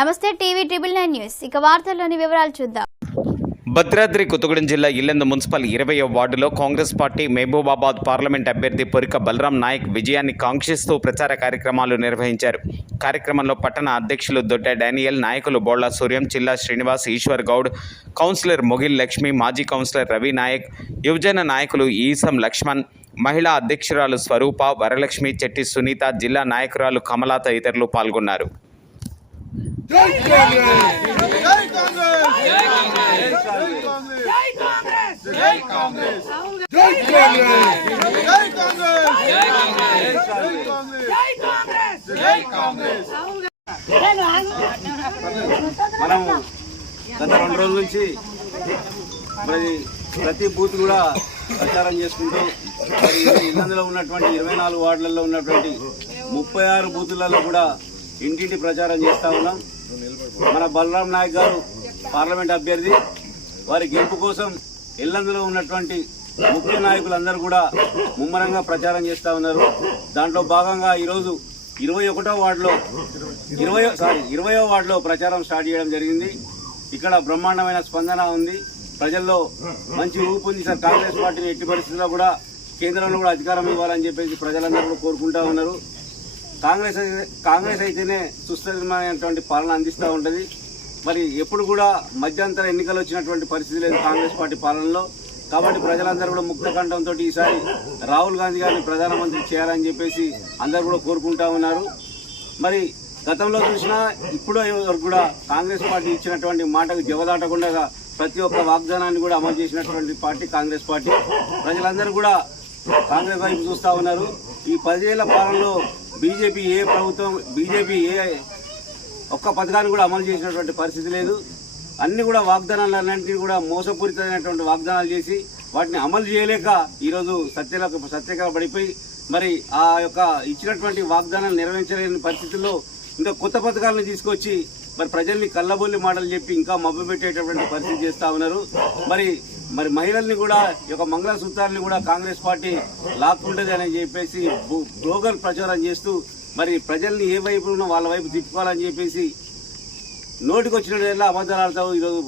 నమస్తే TV triple 9 news. ఇక వార్తల్లోని వివరాలు చూద్దాం. భద్రాద్రి కొత్తగూడెం జిల్లా ఇల్లందు మున్సిపల్ 20వ వార్డులో కాంగ్రెస్ పార్టీ మహబూబాబాద్ పార్లమెంట్ అభ్యర్థి పొరిక బలరాం నాయక్ విజయాన్ని కాంక్షిస్తూ ప్రచార కార్యక్రమాలు నిర్వహించారు. కార్యక్రమంలో పట్టణ అధ్యక్షులు దొడ్డ డానియల్, నాయకులు బోళ్ల సూర్యం, చిల్లా శ్రీనివాస్, ఈశ్వర్ గౌడ్, కౌన్సిలర్ మొగిల్ లక్ష్మి, మాజీ కౌన్సిలర్ రవి నాయక్, యువజన నాయకులు ఈసం లక్ష్మణ్, మహిళా అధ్యక్షురాలు స్వరూప, వరలక్ష్మి, చెట్టి సునీత, జిల్లా నాయకురాలు కమల తదితరులు పాల్గొన్నారు. జై కాంగ్రెస్ జై కాంగ్రెస్ జై కాంగ్రెస్ జై కాంగ్రెస్ జై కాంగ్రెస్ జై కాంగ్రెస్ జై కాంగ్రెస్ జై కాంగ్రెస్ జై కాంగ్రెస్ మనం గత 2 రోజుల నుంచి ప్రతి బూత్ కూడా ప్రచారం చేసుకుంటూ ఇల్లందులో ఉన్నటువంటి 24 వార్డులలో ఉన్నటువంటి 36 బూతులలో కూడా ఇంటింటి ప్రచారం చేస్తూ ఉన్నాం. మన బలరాం నాయక్ గారు పార్లమెంట్ అభ్యర్థి, వారి గెలుపు కోసం ఇల్లందులో ఉన్నటువంటి ముఖ్య నాయకులందరూ కూడా ముమ్మరంగా ప్రచారం చేస్తూ ఉన్నారు. దాంట్లో భాగంగా ఈరోజు 21వ వార్డులో ప్రచారం స్టార్ట్ చేయడం జరిగింది. ఇక్కడ బ్రహ్మాండమైన స్పందన ఉంది. ప్రజల్లో మంచి ఊపు ఉంది. సార్, కాంగ్రెస్ పార్టీని ఎట్టి పరిస్థితుల్లో కూడా కేంద్రంలో కూడా అధికారం ఇవ్వాలని చెప్పేసి ప్రజలందరూ కూడా కోరుకుంటూ ఉన్నారు. కాంగ్రెస్ అయితేనే సుస్థిరమైనటువంటి పాలన అందిస్తూ ఉంటుంది. మరి ఎప్పుడు కూడా మధ్యంతర ఎన్నికలు వచ్చినటువంటి పరిస్థితి లేదు కాంగ్రెస్ పార్టీ పాలనలో. కాబట్టి ప్రజలందరూ కూడా ముక్త కంఠంతో ఈసారి రాహుల్ గాంధీ గారిని ప్రధానమంత్రి చేయాలని చెప్పేసి అందరూ కూడా కోరుకుంటా ఉన్నారు. మరి గతంలో చూసినా ఇప్పుడు కూడా కాంగ్రెస్ పార్టీ ఇచ్చినటువంటి మాటకు జవదాటకుండా ప్రతి ఒక్క వాగ్దానాన్ని కూడా అమలు చేసినటువంటి పార్టీ కాంగ్రెస్ పార్టీ. ప్రజలందరూ కూడా కాంగ్రెస్ వైపు చూస్తూ ఉన్నారు. ఈ 10 ఏళ్ల పాలనలో బీజేపీ ఏ ఒక్క పథకాన్ని కూడా అమలు చేసినటువంటి పరిస్థితి లేదు. అన్ని కూడా వాగ్దానాలన్నింటినీ కూడా మోసపూరితమైనటువంటి వాగ్దానాలు చేసి వాటిని అమలు చేయలేక ఈరోజు సత్యగా పడిపోయి మరి ఆ యొక్క ఇచ్చినటువంటి వాగ్దానాలు నెరవేర్చలేని పరిస్థితుల్లో ఇంకా కొత్త పథకాలను తీసుకొచ్చి మరి ప్రజల్ని కళ్ళబొల్లి మాటలు చెప్పి ఇంకా మభ్యపెట్టేటటువంటి పరిస్థితి చేస్తూ ఉన్నారు. మరి మహిళల్ని కూడా ఈ యొక్క మంగళసూత్రాలని కూడా కాంగ్రెస్ పార్టీ లాక్కుంటుంది అని చెప్పేసి బ్రోగర్ ప్రచారం చేస్తూ మరి ప్రజల్ని ఏ వైపు ఉన్నా వాళ్ళ వైపు తిప్పుకోవాలని చెప్పేసి నోటికి వచ్చినట్టు అబద్ధాలు ఆడతావు ఈరోజు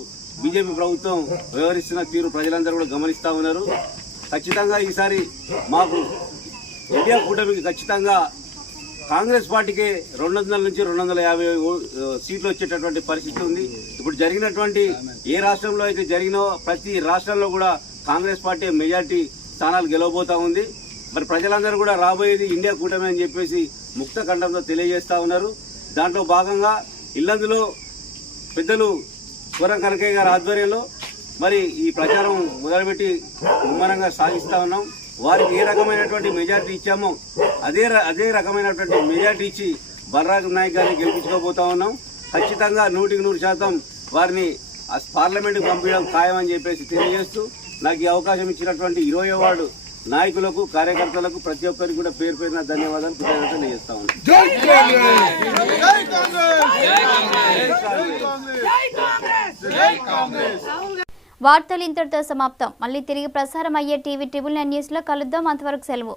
బీజేపీ ప్రభుత్వం వ్యవహరిస్తున్న తీరు ప్రజలందరూ కూడా గమనిస్తూ ఉన్నారు. ఖచ్చితంగా ఈసారి మాకు ఇండియా కూటమికి ఖచ్చితంగా కాంగ్రెస్ పార్టీకే 200 నుంచి 250 సీట్లు వచ్చేటటువంటి పరిస్థితి ఉంది. ఇప్పుడు జరిగినటువంటి ఏ రాష్ట్రంలో అయితే జరిగినో ప్రతి రాష్ట్రంలో కూడా కాంగ్రెస్ పార్టీ మెజార్టీ స్థానాలు గెలవబోతా ఉంది. మరి ప్రజలందరూ కూడా రాబోయేది ఇండియా కూటమి అని చెప్పేసి ముక్త ఖండంతో తెలియజేస్తా ఉన్నారు. దాంట్లో భాగంగా ఇల్లందులో పెద్దలు స్వరం కనకయ్య గారి ఆధ్వర్యంలో మరి ఈ ప్రచారం మొదలుపెట్టి ముమ్మరంగా సాగిస్తా ఉన్నాం. వారికి ఏ రకమైనటువంటి మెజార్టీ ఇచ్చామో అదే రకమైనటువంటి మెజార్టీ ఇచ్చి బలరాం నాయక్ గారిని గెలిపించుకోబోతా ఉన్నాం. ఖచ్చితంగా 100% వారిని పార్లమెంటుకు పంపించడం ఖాయమని చెప్పేసి తెలియజేస్తూ నాకు ఈ అవకాశం ఇచ్చినటువంటి 20వ వార్డు నాయకులకు, కార్యకర్తలకు ప్రతి ఒక్కరికి కూడా పేరు పేరున ధన్యవాదాలు, కృతజ్ఞతలు తెలియజేస్తా ఉన్నాం. వార్తలు ఇంతటితో సమాప్తం. మళ్ళీ తిరిగి ప్రసారం అయ్యే టీవీ ట్రిబుల్ 9 న్యూస్లో కలుద్దాం. అంతవరకు సెలవు.